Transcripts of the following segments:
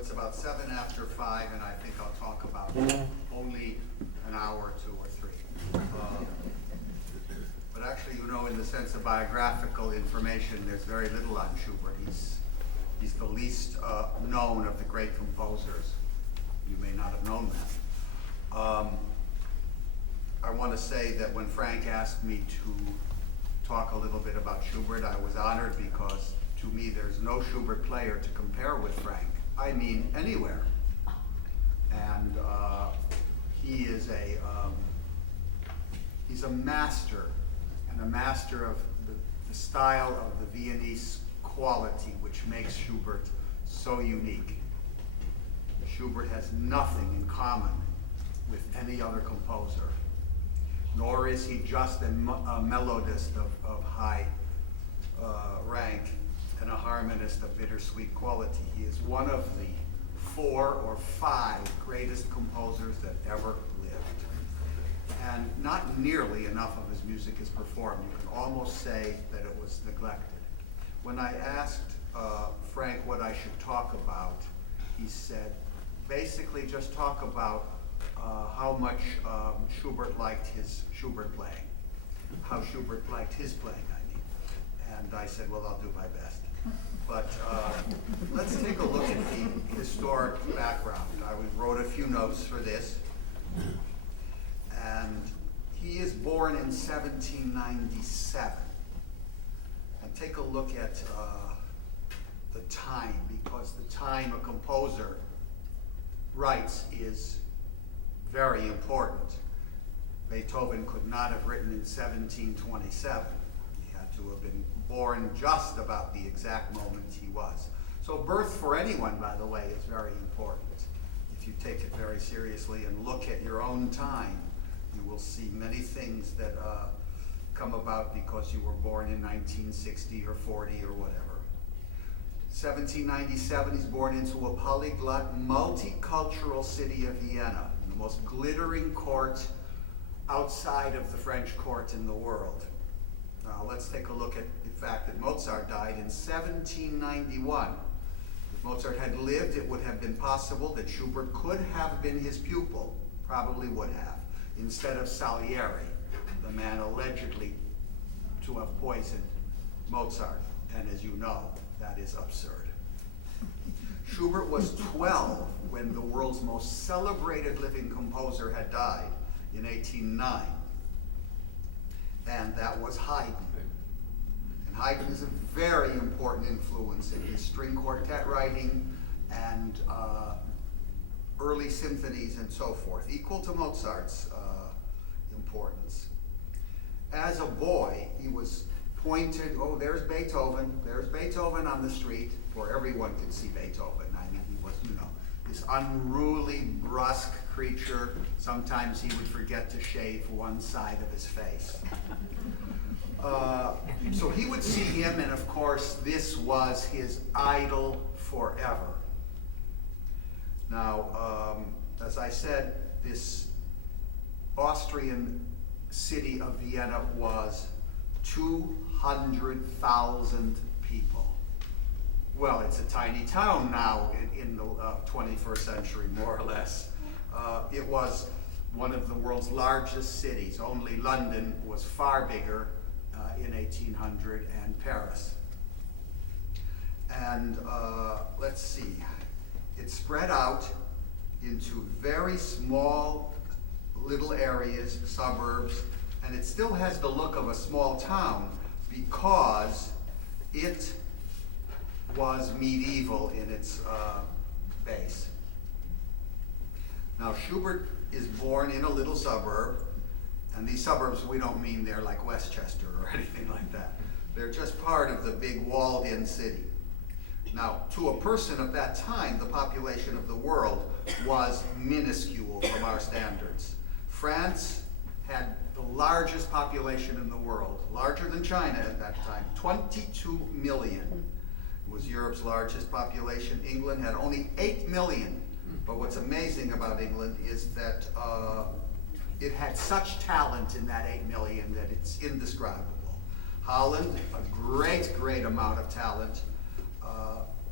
it's about 7 after 5, and I think I'll talk about only an hour or 2 or 3. But actually, you know, in the sense of biographical information, there's very little on Schubert. He's the least known of the great composers. You may not have known that. I want to say that when Frank asked me to talk a little bit about Schubert, I was honored because to me there's no Schubert player to compare with Frank. I mean, anywhere. And he is he's a master, and a master of the style of the Viennese quality, which makes Schubert so unique. Schubert has nothing in common with any other composer, nor is he just a melodist of high rank and a harmonist of bittersweet quality. He is one of the 4 or 5 greatest composers that ever lived. And not nearly enough of his music is performed. You can almost say that it was neglected. When I asked Frank what I should talk about, he said, basically just talk about how much Schubert liked his Schubert playing, how Schubert liked his playing, I mean. And I said, well, I'll do my best. But let's take a look at the historic background. I wrote a few notes for this. And he is born in 1797. And take a look at the time, because the time a composer writes is very important. Beethoven could not have written in 1727. He had to have been born just about the exact moment he was. So birth for anyone, by the way, is very important. If you take it very seriously and look at your own time, you will see many things that come about because you were born in 1960 or 40 or whatever. 1797, he's born into a polyglot, multicultural city of Vienna, the most glittering court outside of the French court in the world. Now let's take a look at the fact that Mozart died in 1791. If Mozart had lived, it would have been possible that Schubert could have been his pupil, probably would have, instead of Salieri, the man allegedly to have poisoned Mozart. And as you know, that is absurd. Schubert was 12 when the world's most celebrated living composer had died in 1809. And that was Haydn. And Haydn is a very important influence in his string quartet writing and early symphonies and so forth, equal to Mozart's importance. As a boy, he was pointed, oh, there's Beethoven on the street, where everyone could see Beethoven. I mean, he was, you know, this unruly, brusque creature. Sometimes he would forget to shave one side of his face. So he would see him, and of course, this was his idol forever. Now, as I said, this Austrian city of Vienna was 200,000 people. Well, it's a tiny town now in the 21st century, more or less. It was one of the world's largest cities. Only London was far bigger in 1800, and Paris. And let's see, it spread out into very small little areas, suburbs, and it still has the look of a small town because it was medieval in its base. Now, Schubert is born in a little suburb, and these suburbs, we don't mean they're like Westchester or anything like that. They're just part of the big walled-in city. Now, to a person of that time, the population of the world was minuscule from our standards. France had the largest population in the world, larger than China at that time, 22 million. It was Europe's largest population. England had only 8 million. But what's amazing about England is that it had such talent in that 8 million that it's indescribable. Holland, a great, great amount of talent.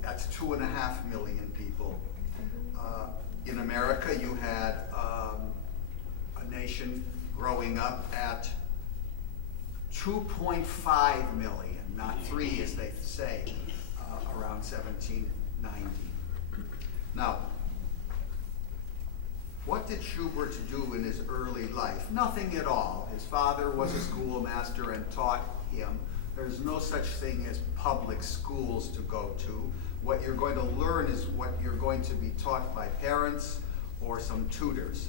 That's 2.5 million people. In America, you had a nation growing up at 2.5 million, not 3 as they say, around 1790. Now, what did Schubert do in his early life? Nothing at all. His father was a schoolmaster and taught him. There's no such thing as public schools to go to. What you're going to learn is what you're going to be taught by parents or some tutors.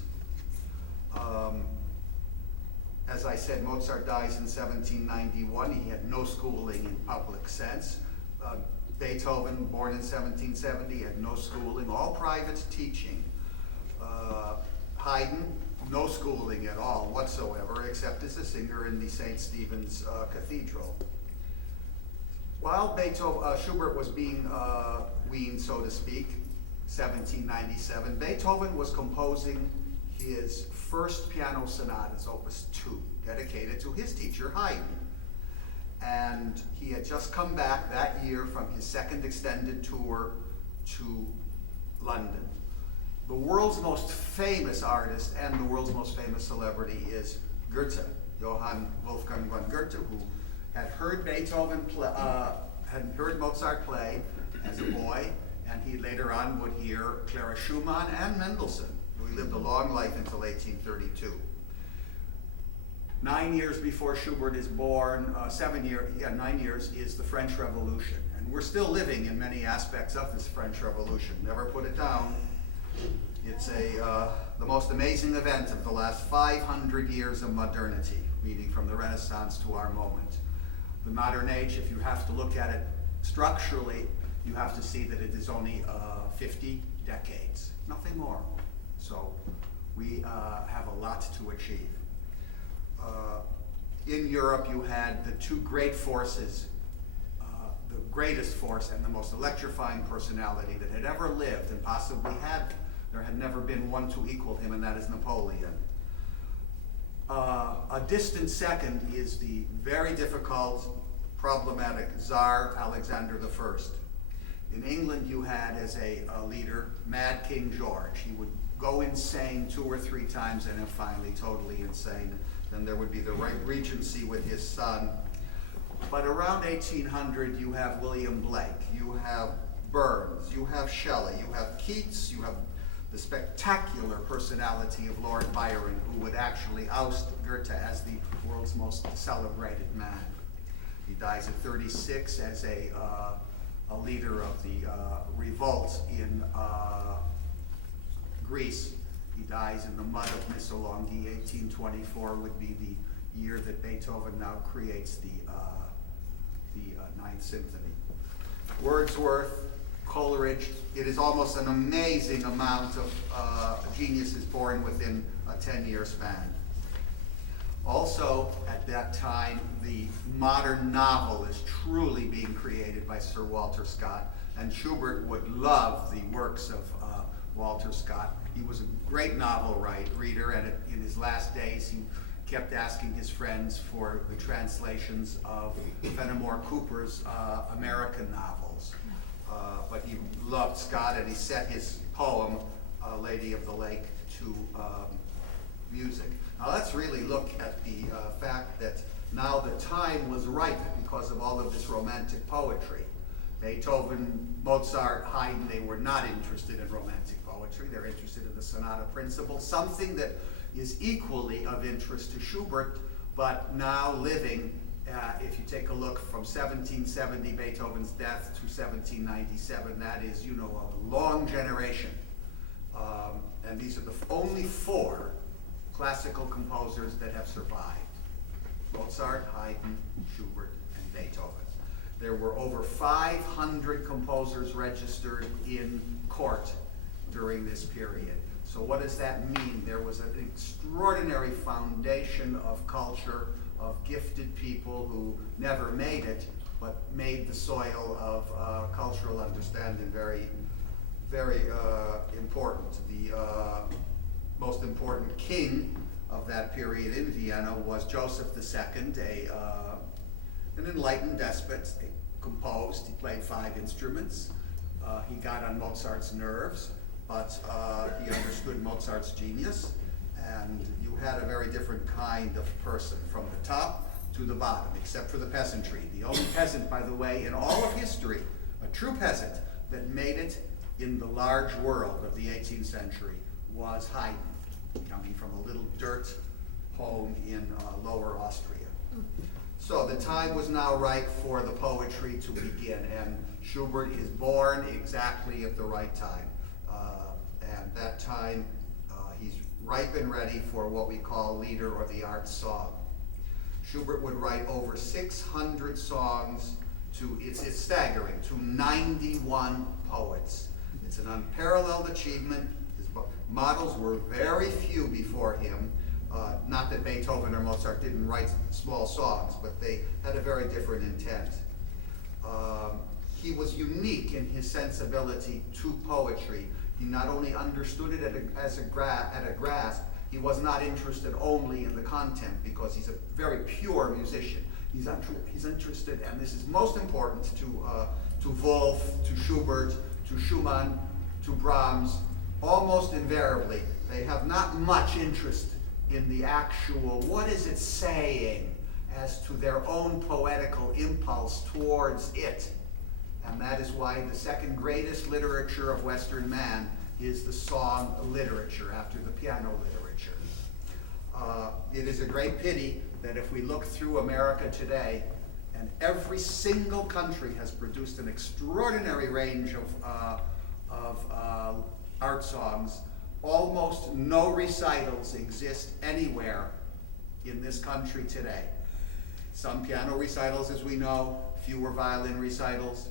As I said, Mozart dies in 1791. He had no schooling in public sense. Beethoven, born in 1770, had no schooling, all private teaching. Haydn, no schooling at all whatsoever, except as a singer in the St. Stephen's Cathedral. While Schubert was being weaned, so to speak, 1797, Beethoven was composing his first piano sonatas, Opus 2, dedicated to his teacher, Haydn. And he had just come back that year from his second extended tour to London. The world's most famous artist and the world's most famous celebrity is Goethe, Johann Wolfgang von Goethe, who had heard had heard Mozart play as a boy, and he later on would hear Clara Schumann and Mendelssohn, who lived a long life until 1832. 9 years before Schubert is born, 9 years is the French Revolution. And we're still living in many aspects of this French Revolution. Never put it down. It's the most amazing event of the last 500 years of modernity, meaning from the Renaissance to our moment. The modern age, if you have to look at it structurally, you have to see that it is only 50 decades, nothing more. So we have a lot to achieve. In Europe, you had the two great forces, the greatest force and the most electrifying personality that had ever lived and possibly there had never been one to equal him, and that is Napoleon. A distant second is the very difficult, problematic Tsar Alexander I. In England, you had as a leader Mad King George. He would go insane 2 or 3 times and then finally totally insane. Then there would be the regency with his son. But around 1800, you have William Blake, you have Burns, you have Shelley, you have Keats, you have the spectacular personality of Lord Byron, who would actually oust Goethe as the world's most celebrated man. He dies at 36 as a leader of the revolt in Greece. He dies in the mud of Missolonghi. 1824 would be the year that Beethoven now creates the Ninth Symphony. Wordsworth, Coleridge, it is almost an amazing amount of geniuses born within a 10-year span. Also, at that time, the modern novel is truly being created by Sir Walter Scott, and Schubert would love the works of Walter Scott. He was a great novel reader, and in his last days, he kept asking his friends for the translations of Fenimore Cooper's American novels. But he loved Scott, and he set his poem, Lady of the Lake, to music. Now let's really look at the fact that now the time was ripe because of all of this romantic poetry. Beethoven, Mozart, Haydn, they were not interested in romantic poetry. They're interested in the sonata principle, something that is equally of interest to Schubert, but now living, if you take a look from 1770, Beethoven's death, to 1797, that is, a long generation. And these are the only 4 classical composers that have survived: Mozart, Haydn, Schubert, and Beethoven. There were over 500 composers registered in court during this period. So what does that mean? There was an extraordinary foundation of culture, of gifted people who never made it, but made the soil of cultural understanding very, very important. The most important king of that period in Vienna was Joseph II, an enlightened despot. He composed, he played 5 instruments. He got on Mozart's nerves. but he understood Mozart's genius, and you had a very different kind of person from the top to the bottom, except for the peasantry. The only peasant, by the way, in all of history, a true peasant that made it in the large world of the 18th century was Haydn, coming from a little dirt home in Lower Austria. So the time was now right for the poetry to begin, and Schubert is born exactly at the right time. And that time, he's ripe and ready for what we call lieder, or the art song. Schubert would write over 600 songs it's staggering, to 91 poets. It's an unparalleled achievement. His models were very few before him. Not that Beethoven or Mozart didn't write small songs, but they had a very different intent. He was unique in his sensibility to poetry. He not only understood it at a grasp, he was not interested only in the content, because he's a very pure musician. He's interested, and this is most important, to Wolf, to Schubert, to Schumann, to Brahms. Almost invariably, they have not much interest in the actual, what is it saying, as to their own poetical impulse towards it. And that is why the second greatest literature of Western man is the song literature, after the piano literature. It is a great pity that if we look through America today, and every single country has produced an extraordinary range of art songs, almost no recitals exist anywhere in this country today. Some piano recitals, as we know, fewer violin recitals,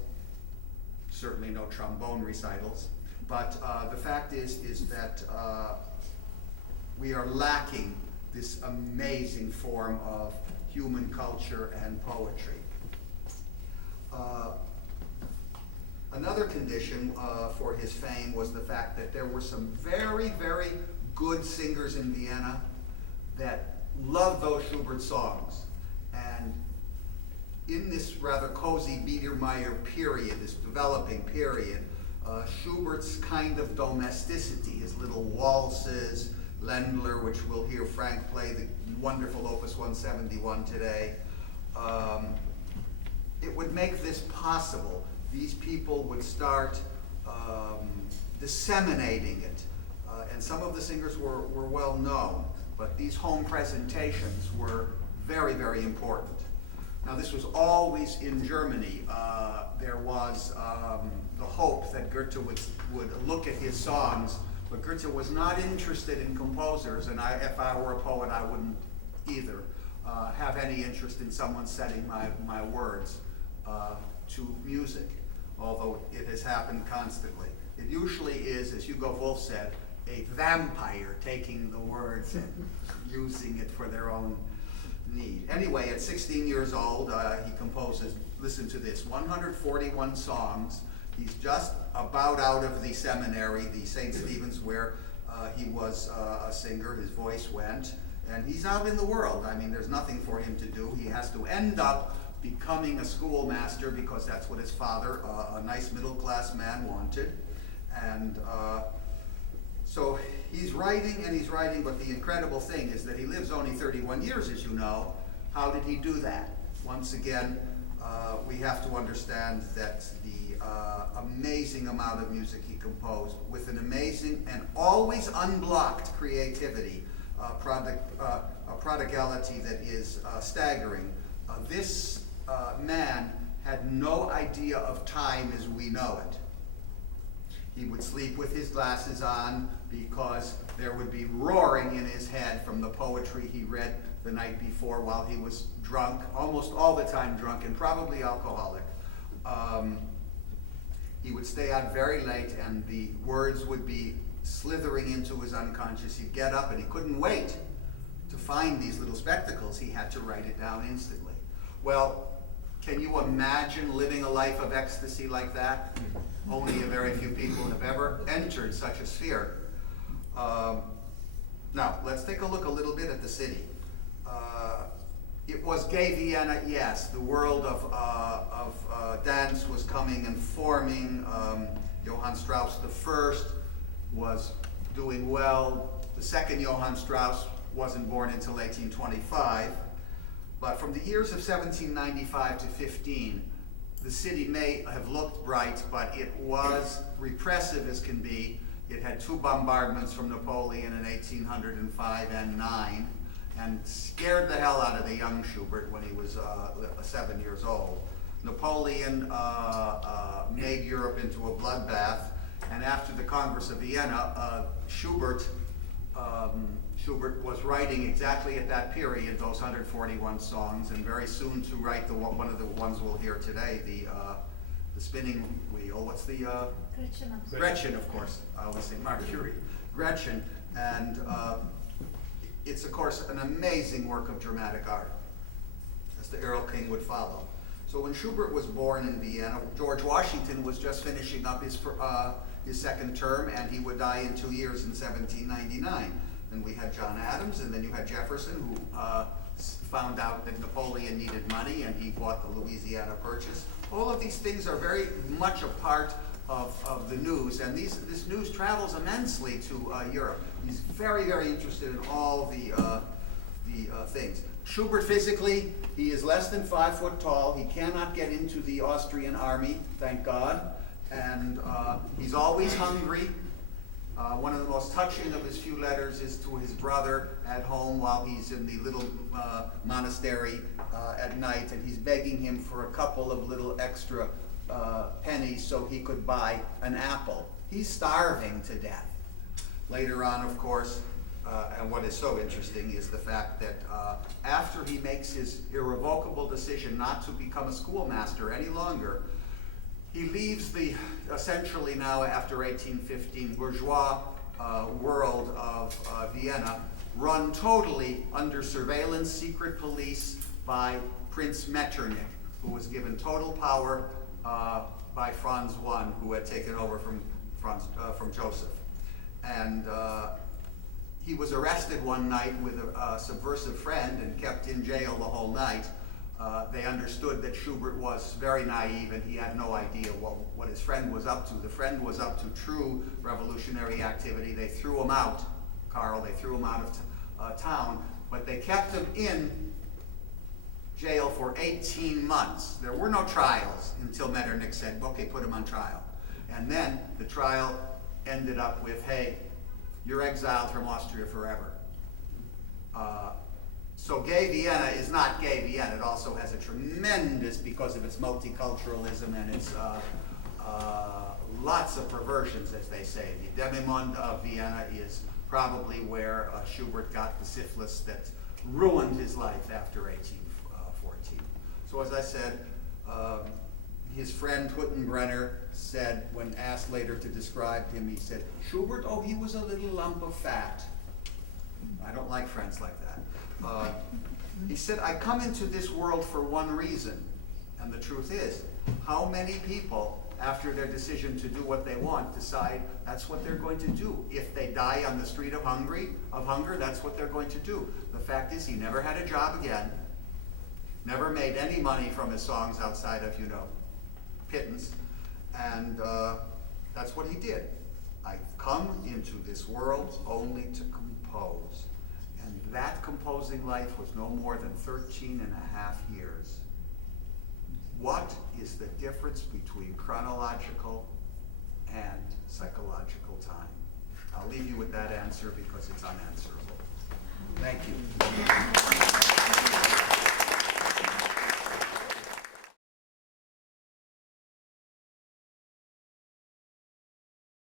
certainly no trombone recitals. But the fact is that we are lacking this amazing form of human culture and poetry. Another condition for his fame was the fact that there were some very, very good singers in Vienna that loved those Schubert songs. And in this rather cozy Biedermeier period, this developing period, Schubert's kind of domesticity, his little waltzes, Ländler, which we'll hear Frank play, the wonderful Opus 171 today, it would make this possible. These people would start disseminating it. And some of the singers were well known, but these home presentations were very, very important. Now, this was always in Germany. There was the hope that Goethe would look at his songs, but Goethe was not interested in composers, and if I were a poet, I wouldn't either have any interest in someone setting my words to music, although it has happened constantly. It usually is, as Hugo Wolf said, a vampire taking the words and using it for their own need. Anyway, at 16 years old, he composes, listen to this, 141 songs. He's just about out of the seminary, the St. Stephen's, where he was a singer. His voice went, and he's out in the world. I mean, there's nothing for him to do. He has to end up becoming a schoolmaster, because that's what his father, a nice middle-class man, wanted. And so he's writing and he's writing, but the incredible thing is that he lives only 31 years, as you know. How did he do that? Once again, we have to understand that the amazing amount of music he composed, with an amazing and always unblocked creativity, a prodigality that is staggering. This man had no idea of time as we know it. He would sleep with his glasses on, because there would be roaring in his head from the poetry he read the night before while he was drunk, almost all the time drunk, and probably alcoholic. He would stay out very late, and the words would be slithering into his unconscious. He'd get up, and he couldn't wait to find these little spectacles. He had to write it down instantly. Well, can you imagine living a life of ecstasy like that? Only a very few people have ever entered such a sphere. Now, let's take a look a little bit at the city. It was gay Vienna, yes. The world of dance was coming and forming. Johann Strauss I was doing well. The second Johann Strauss wasn't born until 1825, but from the years of 1795 to 15, the city may have looked bright, but it was repressive as can be. It had 2 bombardments from Napoleon in 1805 and 9, and scared the hell out of the young Schubert when he was 7 years old. Napoleon made Europe into a bloodbath, and after the Congress of Vienna, Schubert was writing exactly at that period those 141 songs, and very soon to write one of the ones we'll hear today, the spinning wheel. What's the Gretchen, of course. I always say Mercury. Gretchen, and it's of course an amazing work of dramatic art, as the Errol King would follow. So when Schubert was born in Vienna, George Washington was just finishing up his second term, and he would die in 2 years in 1799. Then we had John Adams, and then you had Jefferson, who found out that Napoleon needed money, and he bought the Louisiana Purchase. All of these things are very much a part of the news, and this news travels immensely to Europe. He's very, very interested in all the things. Schubert physically, he is less than 5 foot tall. He cannot get into the Austrian army, thank God, and he's always hungry. One of the most touching of his few letters is to his brother at home while he's in the little monastery at night, and he's begging him for a couple of little extra pennies so he could buy an apple. He's starving to death. Later on, of course, and what is so interesting is the fact that after he makes his irrevocable decision not to become a schoolmaster any longer, he leaves the, essentially now after 1815, bourgeois world of Vienna, run totally under surveillance, secret police by Prince Metternich, who was given total power by Franz I, who had taken over from Joseph. And he was arrested one night with a subversive friend and kept in jail the whole night. They understood that Schubert was very naive and he had no idea what his friend was up to. The friend was up to true revolutionary activity. They threw him out, Carl, they threw him out of town, but they kept him in jail for 18 months. There were no trials until Metternich said, okay, put him on trial. And then the trial ended up with, hey, you're exiled from Austria forever. So gay Vienna is not gay Vienna. It also has a tremendous, because of its multiculturalism and its lots of perversions, as they say. The demi-monde of Vienna is probably where Schubert got the syphilis that ruined his life after 1814. So as I said, his friend Huttenbrenner said, when asked later to describe him, he said, Schubert, oh, he was a little lump of fat. I don't like friends like that. He said, I come into this world for one reason. And the truth is, how many people, after their decision to do what they want, decide that's what they're going to do? If they die on the street of hunger, that's what they're going to do. The fact is, he never had a job again, never made any money from his songs outside of, pittance, and that's what he did. I've come into this world only to compose. And that composing life was no more than 13 and a half years. What is the difference between chronological and psychological time? I'll leave you with that answer because it's unanswerable. Thank you.